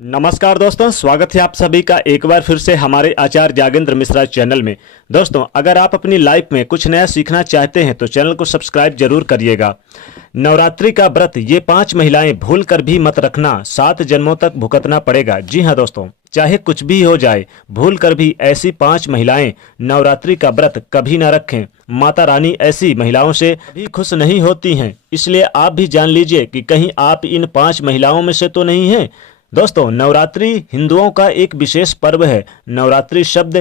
नमस्कार दोस्तों, स्वागत है आप सभी का एक बार फिर से हमारे आचार्य जागेंद्र मिश्रा चैनल में। दोस्तों, अगर आप अपनी लाइफ में कुछ नया सीखना चाहते हैं तो चैनल को सब्सक्राइब जरूर करिएगा। नवरात्रि का व्रत ये 5 महिलाएं भूल कर भी मत रखना, 7 जन्मों तक भुगतना पड़ेगा। जी हाँ दोस्तों, चाहे कुछ भी हो जाए, भूल कर भी ऐसी 5 महिलाएं नवरात्रि का व्रत कभी ना रखें। माता रानी ऐसी महिलाओं से कभी खुश नहीं होती हैं, इसलिए आप भी जान लीजिए कि कहीं आप इन 5 महिलाओं में से तो नहीं हैं। दोस्तों, नवरात्रि हिंदुओं का एक विशेष पर्व है। नवरात्रि शब्द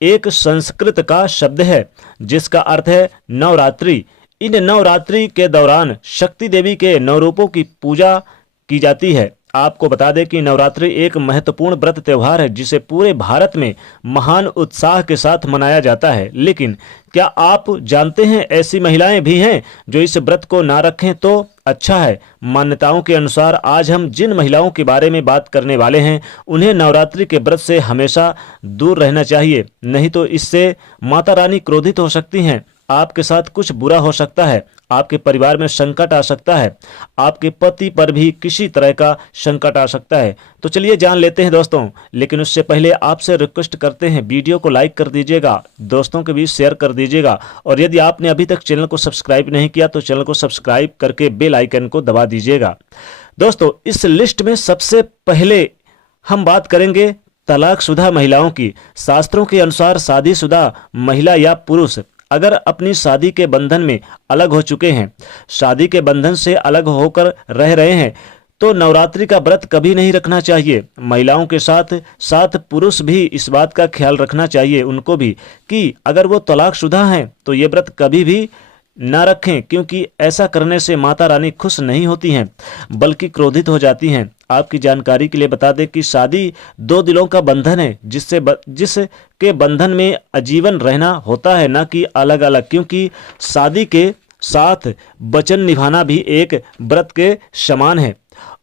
एक संस्कृत का शब्द है जिसका अर्थ है नवरात्रि। इन नवरात्रि के दौरान शक्ति देवी के नवरूपों की पूजा की जाती है। आपको बता दें कि नवरात्रि एक महत्वपूर्ण व्रत त्योहार है जिसे पूरे भारत में महान उत्साह के साथ मनाया जाता है। लेकिन क्या आप जानते हैं ऐसी महिलाएं भी हैं जो इस व्रत को ना रखें तो अच्छा है। मान्यताओं के अनुसार आज हम जिन महिलाओं के बारे में बात करने वाले हैं उन्हें नवरात्रि के व्रत से हमेशा दूर रहना चाहिए, नहीं तो इससे माता रानी क्रोधित हो सकती हैं। आपके साथ कुछ बुरा हो सकता है, आपके परिवार में संकट आ सकता है, आपके पति पर भी किसी तरह का संकट आ सकता है। तो चलिए जान लेते हैं दोस्तों, लेकिन उससे पहले आपसे रिक्वेस्ट करते हैं वीडियो को लाइक कर दीजिएगा, दोस्तों के बीच शेयर कर दीजिएगा, और यदि आपने अभी तक चैनल को सब्सक्राइब नहीं किया तो चैनल को सब्सक्राइब करके बेल आइकन को दबा दीजिएगा। दोस्तों, इस लिस्ट में सबसे पहले हम बात करेंगे तलाकशुदा महिलाओं की। शास्त्रों के अनुसार शादीशुदा महिला या पुरुष अगर अपनी शादी के बंधन में अलग हो चुके हैं, शादी के बंधन से अलग होकर रह रहे हैं, तो नवरात्रि का व्रत कभी नहीं रखना चाहिए। महिलाओं के साथ साथ पुरुष भी इस बात का ख्याल रखना चाहिए उनको भी कि अगर वो तलाकशुदा हैं तो ये व्रत कभी भी ना रखें, क्योंकि ऐसा करने से माता रानी खुश नहीं होती हैं बल्कि क्रोधित हो जाती हैं। आपकी जानकारी के लिए बता दें कि शादी 2 दिलों का बंधन है जिसके बंधन में आजीवन रहना होता है, ना कि अलग अलग, क्योंकि शादी के साथ वचन निभाना भी एक व्रत के समान है।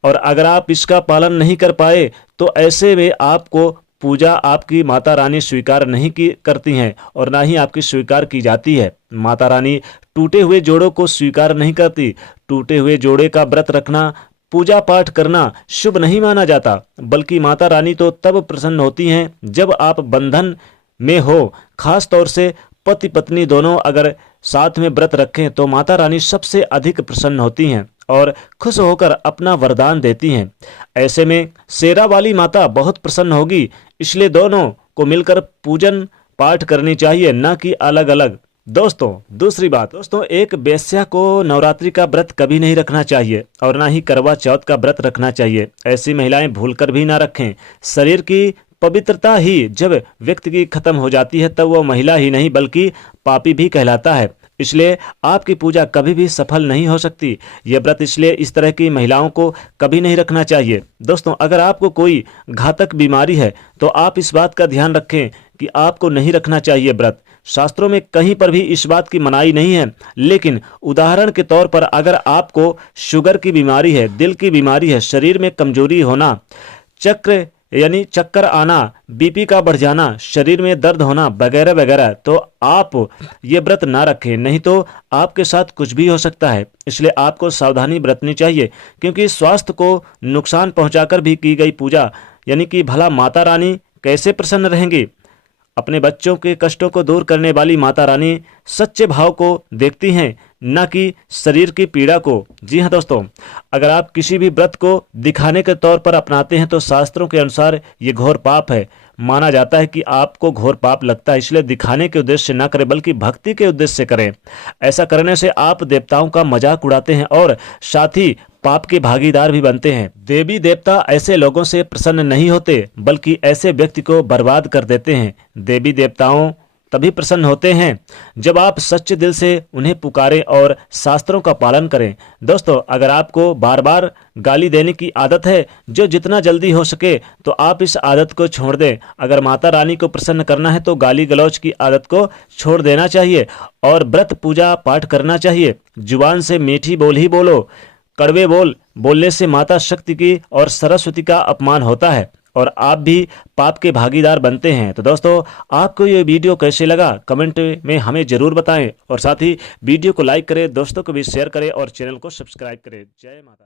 और अगर आप इसका पालन नहीं कर पाए तो ऐसे में आपको पूजा आपकी माता रानी स्वीकार नहीं करती हैं और ना ही आपकी स्वीकार की जाती है। माता रानी टूटे हुए जोड़ों को स्वीकार नहीं करती। टूटे हुए जोड़े का व्रत रखना, पूजा पाठ करना शुभ नहीं माना जाता, बल्कि माता रानी तो तब प्रसन्न होती हैं जब आप बंधन में हो। खास तौर से पति पत्नी दोनों अगर साथ में व्रत रखें तो माता रानी सबसे अधिक प्रसन्न होती हैं और खुश होकर अपना वरदान देती हैं। ऐसे में शेरा वाली माता बहुत प्रसन्न होगी, इसलिए दोनों को मिलकर पूजन पाठ करनी चाहिए, ना कि अलग अलग। दोस्तों, दूसरी बात, एक वेश्या को नवरात्रि का व्रत कभी नहीं रखना चाहिए और ना ही करवा चौथ का व्रत रखना चाहिए। ऐसी महिलाएं भूलकर भी ना रखें। शरीर की पवित्रता ही जब व्यक्ति की खत्म हो जाती है तब वह महिला ही नहीं बल्कि पापी भी कहलाता है, इसलिए आपकी पूजा कभी भी सफल नहीं हो सकती। यह व्रत इसलिए इस तरह की महिलाओं को कभी नहीं रखना चाहिए। दोस्तों, अगर आपको कोई घातक बीमारी है तो आप इस बात का ध्यान रखें कि आपको नहीं रखना चाहिए व्रत। शास्त्रों में कहीं पर भी इस बात की मनाही नहीं है, लेकिन उदाहरण के तौर पर अगर आपको शुगर की बीमारी है, दिल की बीमारी है, शरीर में कमजोरी होना, चक्कर आना, बीपी का बढ़ जाना, शरीर में दर्द होना वगैरह वगैरह, तो आप ये व्रत ना रखें, नहीं तो आपके साथ कुछ भी हो सकता है। इसलिए आपको सावधानी बरतनी चाहिए, क्योंकि स्वास्थ्य को नुकसान पहुंचाकर भी की गई पूजा, यानी कि भला माता रानी कैसे प्रसन्न रहेंगी। अपने बच्चों के कष्टों को दूर करने वाली माता रानी सच्चे भाव को देखती हैं, न कि शरीर की पीड़ा को। जी हाँ दोस्तों, अगर आप किसी भी व्रत को दिखाने के तौर पर अपनाते हैं तो शास्त्रों के अनुसार ये घोर पाप है। माना जाता है कि आपको घोर पाप लगता है, इसलिए दिखाने के उद्देश्य से न करें बल्कि भक्ति के उद्देश्य से करें। ऐसा करने से आप देवताओं का मजाक उड़ाते हैं और साथ ही पाप के भागीदार भी बनते हैं। देवी देवता ऐसे लोगों से प्रसन्न नहीं होते बल्कि ऐसे व्यक्ति को बर्बाद कर देते हैं। देवी देवताओं तभी प्रसन्न होते हैं जब आप सच्चे दिल से उन्हें पुकारें और शास्त्रों का पालन करें। दोस्तों, अगर आपको बार बार गाली देने की आदत है, जो जितना जल्दी हो सके तो आप इस आदत को छोड़ दें। अगर माता रानी को प्रसन्न करना है तो गाली गलौज की आदत को छोड़ देना चाहिए और व्रत पूजा पाठ करना चाहिए। जुबान से मीठी बोल ही बोलो। कड़वे बोलने से माता शक्ति की और सरस्वती का अपमान होता है और आप भी पाप के भागीदार बनते हैं। तो दोस्तों, आपको ये वीडियो कैसे लगा कमेंट में हमें जरूर बताएं और साथ ही वीडियो को लाइक करें, दोस्तों को भी शेयर करें और चैनल को सब्सक्राइब करें। जय माता दी।